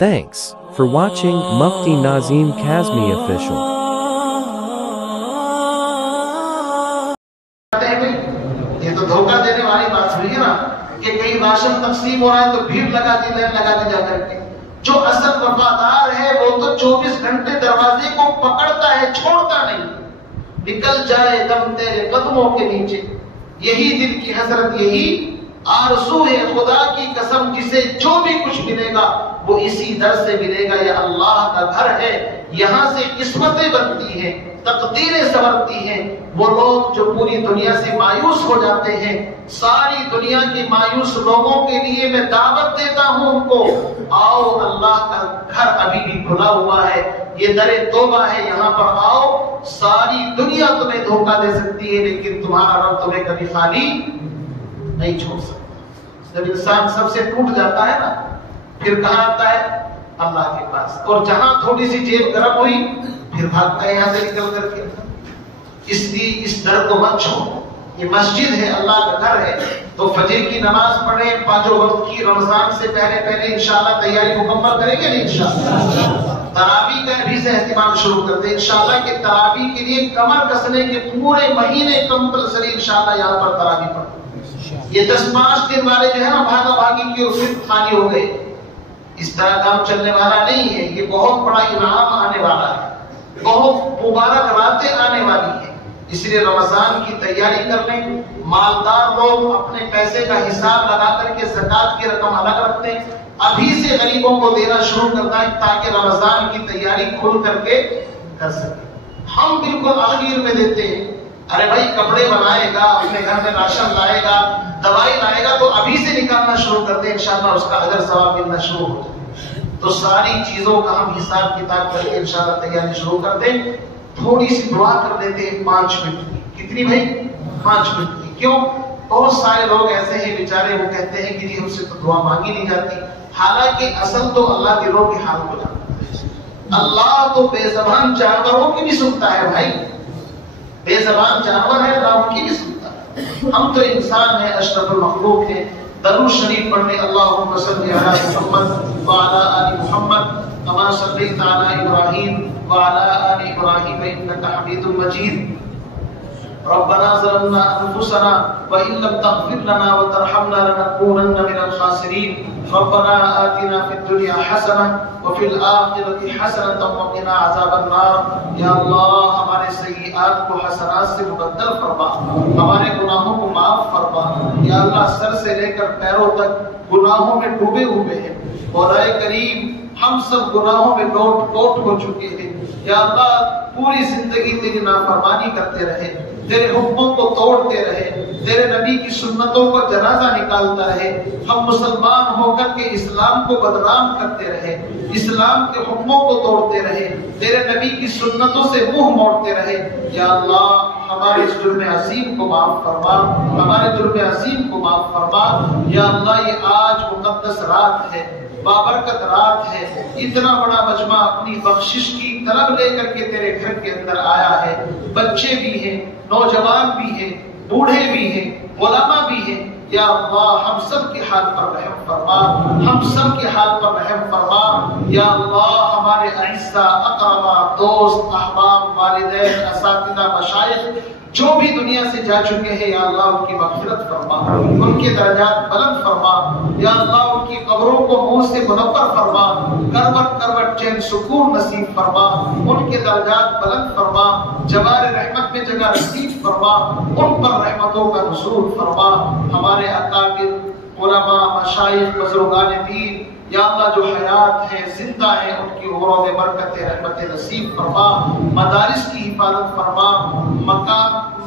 Thanks for watching Mufti Nazim Kazmi Official. یہ تو دھوکہ دینے والی بات ہوئی ہے نا کہ کہیں راشن تقسیم ہو رہا ہے تو بھیڑ لگا دی جا کر کے. جو اصل وفادار ہے وہ تو 24 گھنٹے دروازے کو پکڑتا ہے، چھوڑتا نہیں. نکل جائے دم تیرے قدموں کے نیچے، یہی دل کی حسرت، یہی آرزو ہے. خدا کی قسم جسے جو بھی کچھ ملے گا وہ اسی در سے ملے گا. یہ اللہ کا گھر ہے، یہاں سے قسمتیں بنتی ہیں، تقدیریں سنورتی ہیں. وہ لوگ جو پوری دنیا سے مایوس ہو جاتے ہیں، ساری دنیا کے مایوس لوگوں کے لیے میں دعوت دیتا ہوں ان کو، آؤ اللہ کا گھر ابھی بھی کھلا ہوا ہے، یہ در توبہ ہے، یہاں پر آؤ. ساری دنیا تمہیں دھوکہ دے سکتی ہے لیکن تمہارا رب تمہیں کبھی خالی نہیں چھوڑ سکتا. جب انسان سب سے ٹوٹ جاتا ہے نا، پھر کہاں آتا ہے؟ اللہ کے پاس. اور جہاں تھوڑی سی جیب گرم ہوئی پھر بھاگتا ہے یہاں سے نکل کر کے. اس لیے اس در کو مت چھوڑو. یہ مسجد ہے، اللہ کا گھر ہے، تو فجر کی نماز پڑھیں، پانچوں وقت کی. رمضان سے پہلے انشاءاللہ تیاری مکمل کریں گے نہیں انشاءاللہ. تراویح کا بھی سے اہتمام شروع کر دیں انشاءاللہ کہ تراویح کے لیے کمر کسنے کے پورے مہینے کمپلسری انشاءاللہ یہاں پر تراویح پڑھیں. یہ 10-5 دن والے جو ہے نا بھاگا بھاگی کی اور پھر خالی ہو گئے، اس طرح کام چلنے والا نہیں ہے. یہ بہت بڑا انعام آنے والا ہے، بہت مبارک راتیں آنے والی ہیں. اس لیے رمضان کی تیاری کر لیں. مالدار لوگ اپنے پیسے کا حساب لگا کر کے زکوٰۃ کی رقم الگ رکھتے ہیں، ابھی سے غریبوں کو دینا شروع کرنا ہے تاکہ رمضان کی تیاری کھل کر کے کر سکیں. ہم بالکل آخر میں دیتے ہیں. ارے بھائی کپڑے بنائے گا، اپنے گھر میں راشن لائے گا، دوائی لائے گا، تو ابھی سے نکالنا شروع کر دیں، انشاءاللہ اس کا اجر ثواب ملنا شروع ہو جائے. تو ساری چیزوں کا ہم حساب کتاب کر کے انشاءاللہ تیاری شروع کر دیں. تھوڑی سی دعا کر لیتے ہیں 5 منٹ کی. کتنی بھائی؟ 5 منٹ کی. کیوں؟ بہت سارے لوگ ایسے ہیں بیچارے، وہ کہتے ہیں کہ جی ہم سے تو دعا مانگی نہیں جاتی. حالانکہ اصل تو اللہ دلوں کے حال کو جانتا ہے. اللہ تو بے زبان جانوروں کی بھی سنتا ہے بھائی. بے زبان جانور ہے، اللہ ان کی بھی سنتا ہے. ہم تو انسان ہیں، اشرف المخلوق ہیں. درود شریف پڑھنے اللہم صلی علی محمد وعلی آل محمد کما صلیت علی ابراہیم وعلی آل ابراہیم انک حمید مجید. ربنا ظلمنا انفسنا وان لم تغفر لنا وترحمنا لنكونن من الخاسرين. ربنا آتنا في الدنيا حسنة وفي الآخرة حسنة وقنا عذاب النار. یا اللہ ہمارے سیئات کو حسنات سے مبدل فرما، ہمارے گناہوں کو معاف فرما. یا اللہ سر سے لے کر پیروں تک گناہوں میں ڈوبے ہوئے ہیں. مولا کریم ہم سب گناہوں میں لوٹ پوٹ ہو چکے ہیں. یا اللہ پوری زندگی تیری نافرمانی کرتے رہے، تیرے حکموں کو توڑتے رہے، تیرے نبی کی سنتوں کو جنازہ نکالتا رہے. ہم مسلمان ہو کر کے اسلام کو بدنام کرتے رہے، اسلام کے حکموں کو توڑتے رہے، تیرے نبی کی سنتوں سے منہ موڑتے رہے. یا اللہ ہمارے اس جرم عظیم کو معاف فرما، ہمارے جرم عظیم کو معاف فرما. یا اللہ یہ آج مقدس رات ہے، بابرکت رات ہے. اتنا بڑا مجمع اپنی بخشش کی طلب لے کر کے تیرے گھر کے اندر آیا ہے. بچے بھی ہیں، نوجوان بھی ہیں، بوڑھے بھی ہیں، علماء بھی ہیں. یا اللہ ہم سب کے حال پر رحم فرما، ہم سب کے حال پر رحم فرما. یا اللہ ہمارے اعزا، اقربا، دوست، احباب، والدین، اساتذہ، مشائخ جو بھی دنیا سے جا چکے ہیں، یا اللہ ان کی مغفرت فرما، ان کے درجات بلند فرما. یا اللہ ان کی قبروں کو نور سے منور فرما، کروٹ کروٹ چین سکون نصیب فرما، ان کے درجات بلند فرما، جوار رحمت میں جگہ نصیب فرما، ان پر رحمتوں کا نزول فرما. ہمارے اکابر علماء، مشائخ، بزرگان دین یا اللہ جو حیات ہیں، زندہ ہیں، ان کی عمروں میں برکت رحمت نصیب فرما. مدارس کی حفاظت فرما،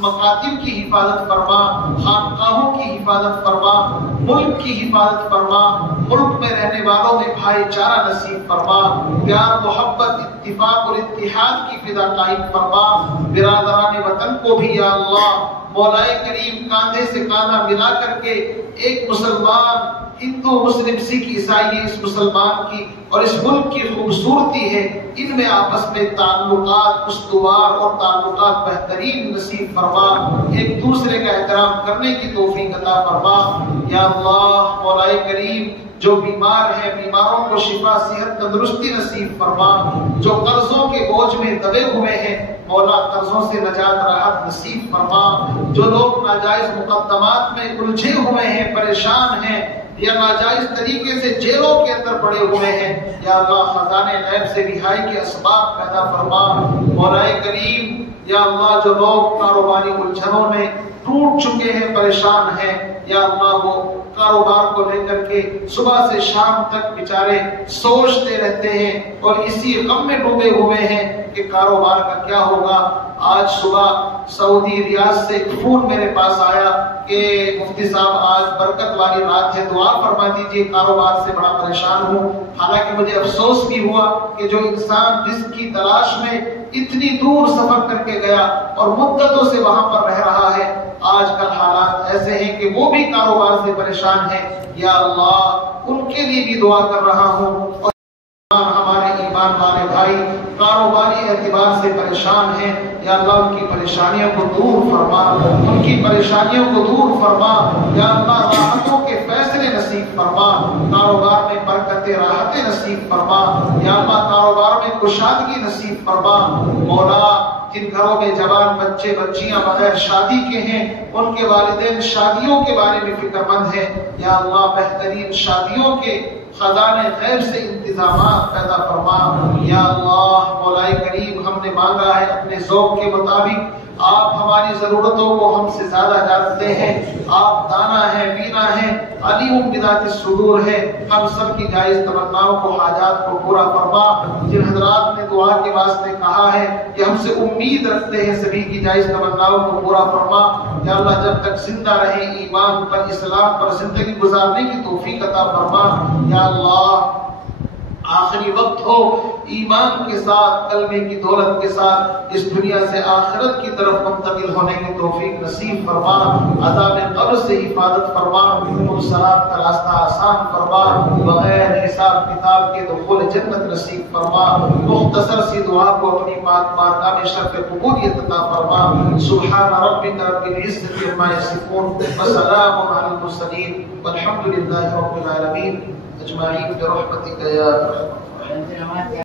مکاتب کی حفاظت فرما، خانقاہوں کی حفاظت فرما، ملک کی حفاظت فرما. ملک میں رہنے والوں میں بھائی چارہ نصیب فرما، پیار محبت اتفاق اور اتحاد کی فضا قائم فرما. برادران وطن کو بھی یا اللہ مولا کریم کاندھے سے کاندھا ملا کر کے ایک مسلمان، ہندو مسلم سکھ عیسائی اس مسلمان کی اور اس ملک کی خوبصورتی ہے، ان میں آپس میں تعلقات استوار اور تعلقات بہترین نصیب فرما، ایک دوسرے کا احترام کرنے کی توفیق عطا فرما۔ یا اللہ مولا کریم جو بیمار ہیں بیماروں کو شفا صحت تندرستی نصیب فرما، جو قرضوں کے بوجھ میں دبے ہوئے ہیں مولا قرضوں سے نجات راحت نصیب فرما، جو لوگ ناجائز مقدمات میں الجھے ہوئے ہیں پریشان ہیں یا ناجائز طریقے سے جیلوں کے اندر پڑے ہوئے ہیں، یا اللہ خزانے غیب سے رہائی کے اسباب پیدا فرما۔ مولا کریم یا اللہ جو لوگ کاروباری الجھنوں میں ٹوٹ چکے ہیں پریشان ہیں، یا اللہ وہ کاروبار کو لے کر کے صبح سے شام تک بیچارے سوچتے رہتے ہیں اور اسی غم میں ڈوبے ہوئے ہیں کہ کاروبار کا کیا ہوگا۔ آج صبح سعودی ریاض سے ایک فون میرے پاس آیا کہ مفتی صاحب آج برکت والی رات ہے، دعا فرما دیجیے، کاروبار سے بڑا پریشان ہوں۔ حالانکہ مجھے افسوس بھی ہوا کہ جو انسان رزق کی تلاش میں اتنی دور سفر کر کے گیا اور مدتوں سے وہاں پر رہ رہا ہے، آج کل حالات ایسے ہیں کہ وہ بھی کاروبار سے پریشان ہیں۔ یا اللہ ان کے لیے بھی دعا کر رہا ہوں، اور ہمارے ایمان والے بھائی کاروباری اعتبار سے پریشان ہیں، یا اللہ ان کی پریشانیوں کو دور فرما، ان کی پریشانیوں کو دور فرما، یا اللہ راحتوں کے فیصلے نصیب فرما، کاروبار میں برکت راحت نصیب فرما، یا اللہ کاروبار میں کشادگی نصیب فرما۔ مولا جن گھروں میں جوان بچے بچیاں بغیر شادی کے ہیں ان کے والدین شادیوں کے بارے میں فکر مند ہیں، یا اللہ بہترین شادیوں کے خزانے غیب سے انتظامات پیدا فرما۔ یا اللہ مولا کریم ہم نے مانگا ہے اپنے ذوق کے مطابق، آپ ہماری ضرورتوں کو ہم سے زیادہ جانتے ہیں، آپ دانا ہیں بینا ہیں علیم بذات الصدور ہے، ہم سب کی جائز تمناؤں کو حاجات کو پورا فرما۔ جن حضرات نے دعا کے واسطے کہا ہے کہ ہم سے امید رکھتے ہیں سبھی کی جائز تمناؤں کو پورا فرما۔ یا اللہ جب تک زندہ رہے ایمان پر اسلام پر زندگی گزارنے کی توفیق عطا فرما۔ یا اللہ آخری وقت ہو ایمان کے ساتھ کلمے کی دولت کے ساتھ اس دنیا سے آخرت کی طرف منتقل ہونے کی توفیق نصیب فرما، عذاب قبر سے حفاظت فرما، صراط کا راستہ آسان فرما، بغیر حساب کتاب کے دخول جنت نصیب فرما۔ مختصر سی دعا کو اپنی پاک بارگاہ میں شرف قبولیت عطا فرما۔ سبحان ربک رب العزة عما یصفون وسلام علی المرسلین والحمد للہ رب العالمین اجمعین برحمتک یا ارحم الراحمین۔